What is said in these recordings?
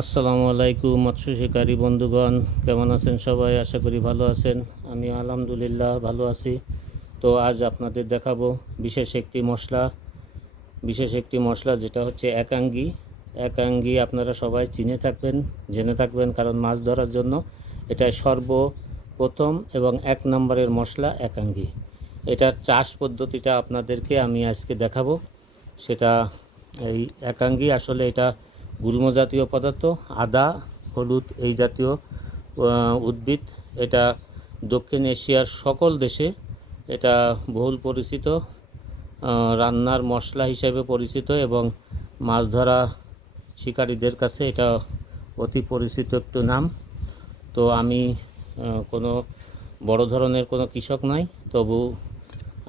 আসসালামু আলাইকুম মৎস্য শিকারী বন্ধুগণ, কেমন আছেন সবাই? আশা করি ভালো আছেন। আমি আলহামদুলিল্লাহ ভালো আছি। তো আজ আপনাদের দেখাবো বিশেষ একটি মশলা যেটা হচ্ছে একাঙ্গি। একাঙ্গি আপনারা সবাই জেনে থাকবেন, কারণ মাছ ধরার জন্য এটা সর্বপ্রথম এবং এক নম্বরের মশলা একাঙ্গি। এটার চাষ পদ্ধতিটা আপনাদেরকে আমি আজকে দেখাবো। সেটা এই একাঙ্গি আসলে এটা গুল্ম জাতীয় পদার্থ, আদা হলুদ এই জাতীয় উদ্ভিদ। এটা দক্ষিণ এশিয়ার সকল দেশে এটা বহুল পরিচিত, রান্নার মশলা হিসেবে পরিচিত এবং মাছ ধরা শিকারীদের কাছে এটা অতি পরিচিত একটু নাম। তো আমি কোনো বড় ধরনের কোনো কৃষক নই, তবু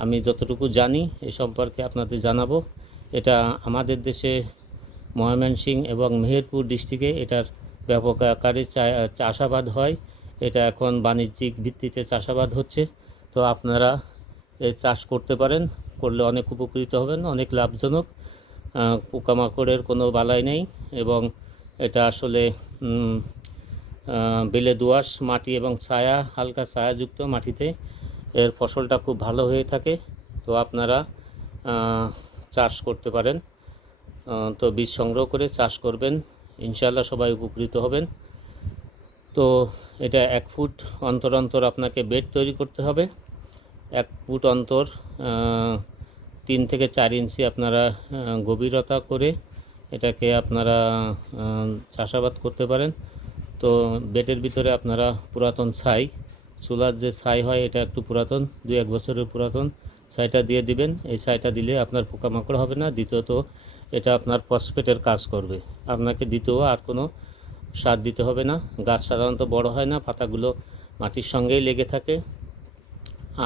আমি যতটুকু জানি এ সম্পর্কে আপনাদের জানাবো। এটা আমাদের দেশে ময়মনসিংহ এবং মেহেরপুর ডিস্ট্রিক্টে এটার ব্যাপক আকারে চাষাবাদ হয়। এটা এখন বাণিজ্যিক ভিত্তিতে চাষাবাদ হচ্ছে। তো আপনারা এই চাষ করতে পারেন, করলে অনেক উপকৃত হবেন, অনেক লাভজনক। পোকামাকড়ের কোনো বালাই নেই এবং এটা আসলে বেলে দোআঁশ মাটি এবং হালকা ছায়াযুক্ত মাটিতে এর ফসলটা খুব ভালো হয়ে থাকে। তো আপনারা চাষ করতে পারেন। তো বীজ সংগ্রহ করে চাষ করবেন, ইনশাআল্লাহ সবাই উপকৃত হবেন। তো এটা 1 ফুট অন্তর অন্তর আপনাকে বেড তৈরি করতে হবে। 1 ফুট অন্তর 3 থেকে 4 ইঞ্চি আপনারা গভীরতা করে এটাকে আপনারা চাষাবাদ করতে পারেন। তো বেডের ভিতরে আপনারা পুরাতন চুলার যে ছাই হয়, এটা একটু পুরাতন, 2-1 বছরের পুরাতন ছাইটা দিয়ে দিবেন। এই ছাইটা দিলে আপনার পোকামাকড় হবে না। দ্বিতীয়ত এটা আপনার ফসফেটের কাজ করবে। আপনাকে দ্বিতীয় আর কোনো সার দিতে হবে না। গাছ সাধারণত বড় হয় না, পাতাগুলো মাটির সঙ্গেই লেগে থাকে,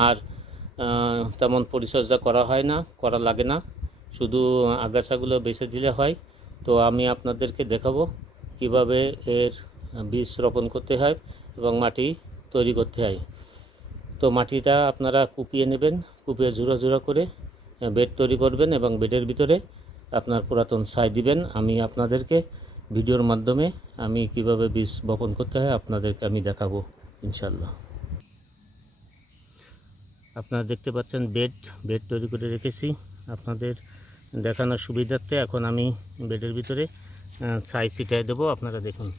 আর তেমন পরিচর্যা করা লাগে না, শুধু আগাছাগুলো বেছে দিলে হয়। তো আমি আপনাদেরকে দেখাবো কিভাবে এর বীজ রোপণ করতে হয় এবং মাটি তৈরি করতে হয়। তো মাটিটা আপনারা কুপিয়ে নেবেন, কুপিয়ে ঝুড়ো করে বেড তৈরি করবেন এবং বেডের ভিতরে আপনার পুরাতন ছাই দিবেন। আমি আপনাদেরকে ভিডিওর মাধ্যমে আমি কিভাবে বীজ বপন করতে হয় আপনাদেরকে আমি দেখাবো ইনশাল্লাহ। আপনারা দেখতে পাচ্ছেন বেড তৈরি করে রেখেছি আপনাদের দেখানোর সুবিধার্থে। এখন আমি বেডের ভিতরে ছাই ছিটিয়ে দেবো, আপনারা দেখুন।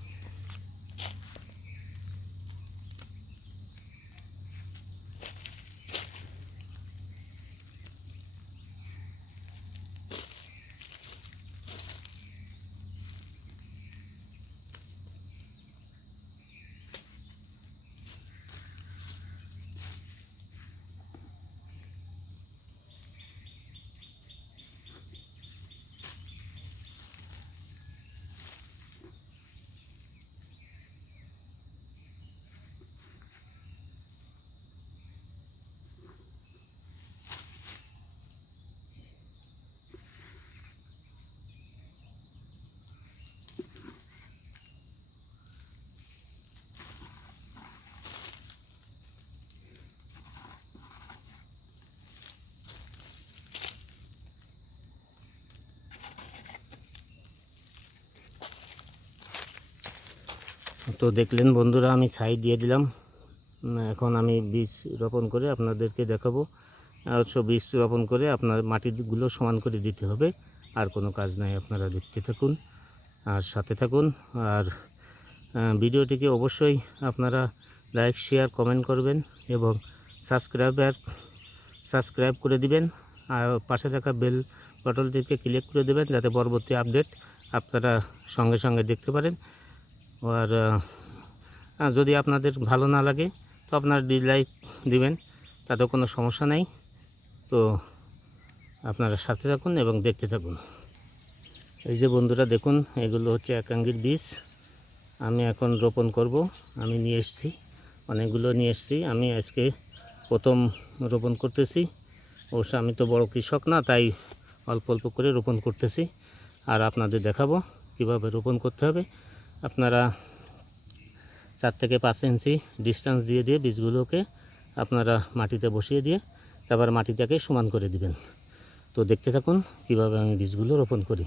তো দেখলেন বন্ধুরা, আমি ছাই দিয়ে দিলাম। এখন আমি বীজ রোপণ করে আপনাদেরকে দেখাবো। আর বীজ রোপণ করে আপনার মাটিগুলো সমান করে দিতে হবে, আর কোনো কাজ নাই। আপনারা দেখতে থাকুন আর সাথে থাকুন। আর ভিডিওটিকে অবশ্যই আপনারা লাইক শেয়ার কমেন্ট করবেন এবং সাবস্ক্রাইব করে দিবেন, আর পাশে থাকা বেল বাটনটিকে ক্লিক করে দেবেন, যাতে পরবর্তী আপডেট আপনারা সঙ্গে সঙ্গে দেখতে পারেন। আর যদি আপনাদের ভালো না লাগে তো আপনারা ডিসলাইক দিবেন, তাতে কোনো সমস্যা নেই। তো আপনারা সাথে থাকুন এবং দেখতে থাকুন। এই যে বন্ধুরা দেখুন, এগুলো হচ্ছে একাঙ্গির বীজ। আমি এখন রোপণ করব। আমি অনেকগুলো নিয়ে এসেছি। আমি আজকে প্রথম রোপণ করতেছি। অবশ্য আমি তো বড় কৃষক না, তাই অল্প অল্প করে রোপণ করতেছি, আর আপনাদের দেখাবো কিভাবে রোপণ করতে হবে। আপনারা 4 থেকে 5 ইঞ্চি ডিস্টেন্স দিয়ে বীজগুলোকে আপনারা মাটিতে বসিয়ে দিয়ে তারপর মাটিটাকে সমান করে দিবেন। তো দেখতে থাকুন কিভাবে আমি বীজগুলো রোপণ করি।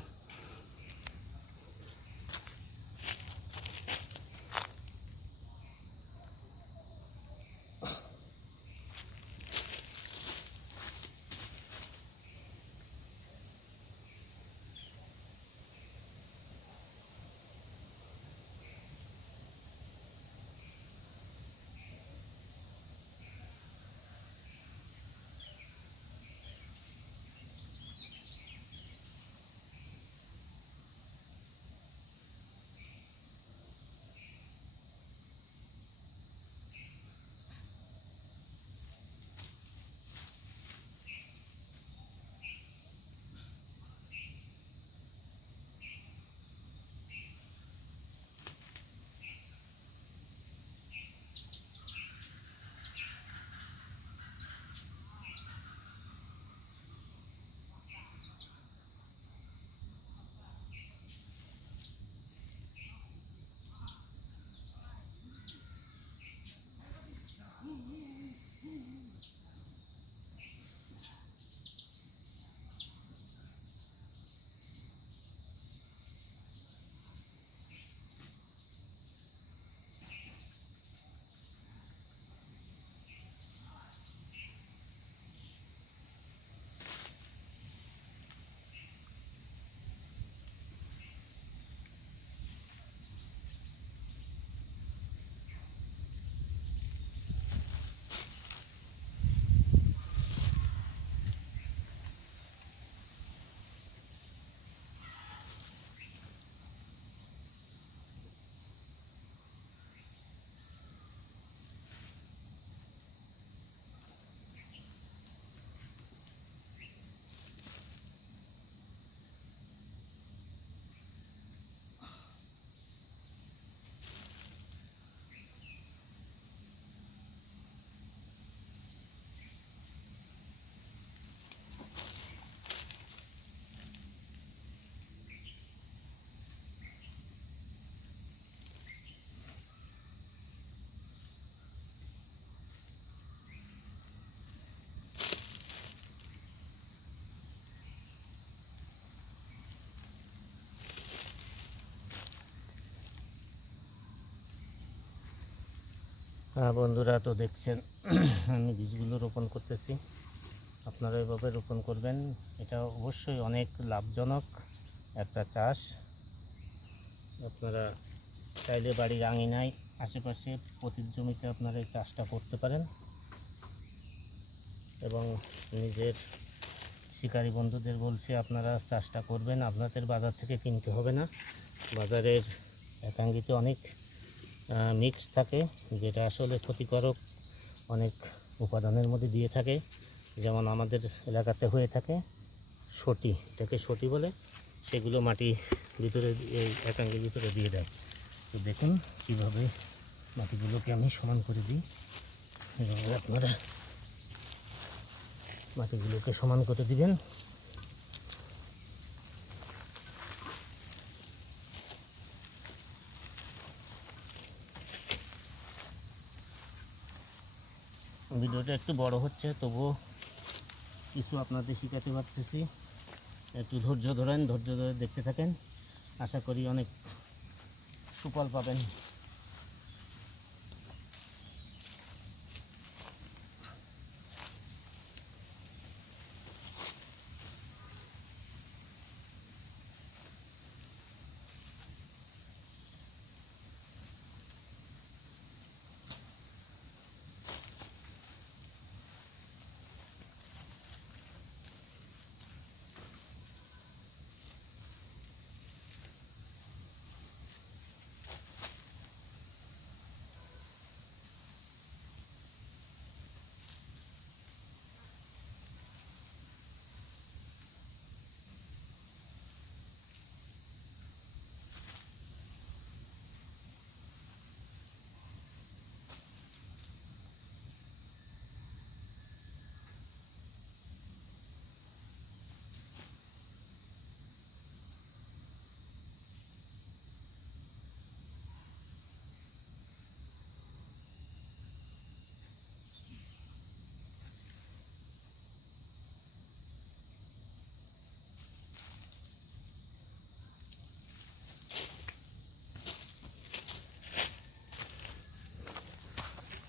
বন্ধুরা, তো দেখছেন আমি বীজগুলো রোপণ করতেছি। আপনারা এভাবে রোপণ করবেন। এটা অবশ্যই অনেক লাভজনক একটা চাষ। আপনারা চাইলে বাড়ির আঙিনায় আশেপাশে প্রতি জমিতে আপনারা এই চাষটা করতে পারেন এবং নিজের শিকারী বন্ধুদের বলছি আপনারা চাষটা করবেন। আপনাদের বাজার থেকে কিনতে হবে না। বাজারের একাঙ্গিতে অনেক মিক্স থাকে, যেটা আসলে ক্ষতিকারক অনেক উপাদানের মধ্যে দিয়ে থাকে। যেমন আমাদের এলাকাতে হয়ে থাকে সটি, এটাকে সটি বলে, সেগুলো মাটি ভিতরে এই একাঙ্গের ভিতরে দিয়ে দেয়। তো দেখুন কীভাবে মাটিগুলোকে আমি সমান করে দিই। এভাবে আপনারা মাটিগুলোকে সমান করে দিবেন। ভিডিওটা একটু বড় হচ্ছে, তবুও কিছু আপনাদের শেখাতে পারতেছি। একটু ধৈর্য ধরে দেখতে থাকেন। আশা করি অনেক সুফল পাবেন।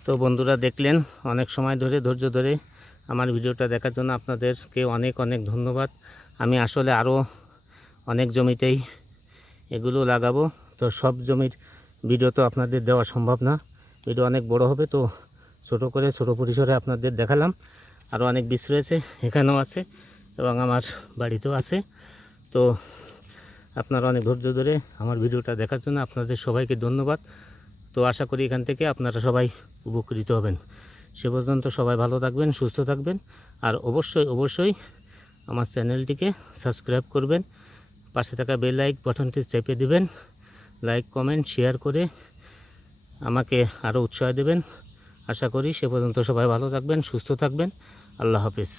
তো বন্ধুরা, দেখলেন অনেক সময় ধরে ধৈর্য ধরে আমার ভিডিওটা দেখার জন্য আপনাদেরকে অনেক অনেক ধন্যবাদ। আমি আসলে আরও অনেক জমিতেই এগুলো লাগাবো। তো সব জমির ভিডিও তো আপনাদের দেওয়া সম্ভব না, ভিডিও অনেক বড় হবে। তো ছোট পরিসরে আপনাদের দেখালাম। আরও অনেক বীজ রয়েছে, এখানেও আছে এবং আমার বাড়িতেও আছে। তো আপনারা অনেক ধৈর্য ধরে আমার ভিডিওটা দেখার জন্য আপনাদের সবাইকে ধন্যবাদ। তো আশা করি এখান থেকে আপনারা সবাই উপকৃত হবেন। সে পর্যন্ত সবাই ভালো থাকবেন, সুস্থ থাকবেন। আর অবশ্যই আমার চ্যানেলটিকে সাবস্ক্রাইব করবেন। পাশে থাকা বেল লাইক বাটনটি চেপে দিবেন। লাইক, কমেন্ট, শেয়ার করে আমাকে আরও উৎসাহ দেবেন। আশা করি সে পর্যন্ত সবাই ভালো থাকবেন, সুস্থ থাকবেন। আল্লাহ হাফিজ।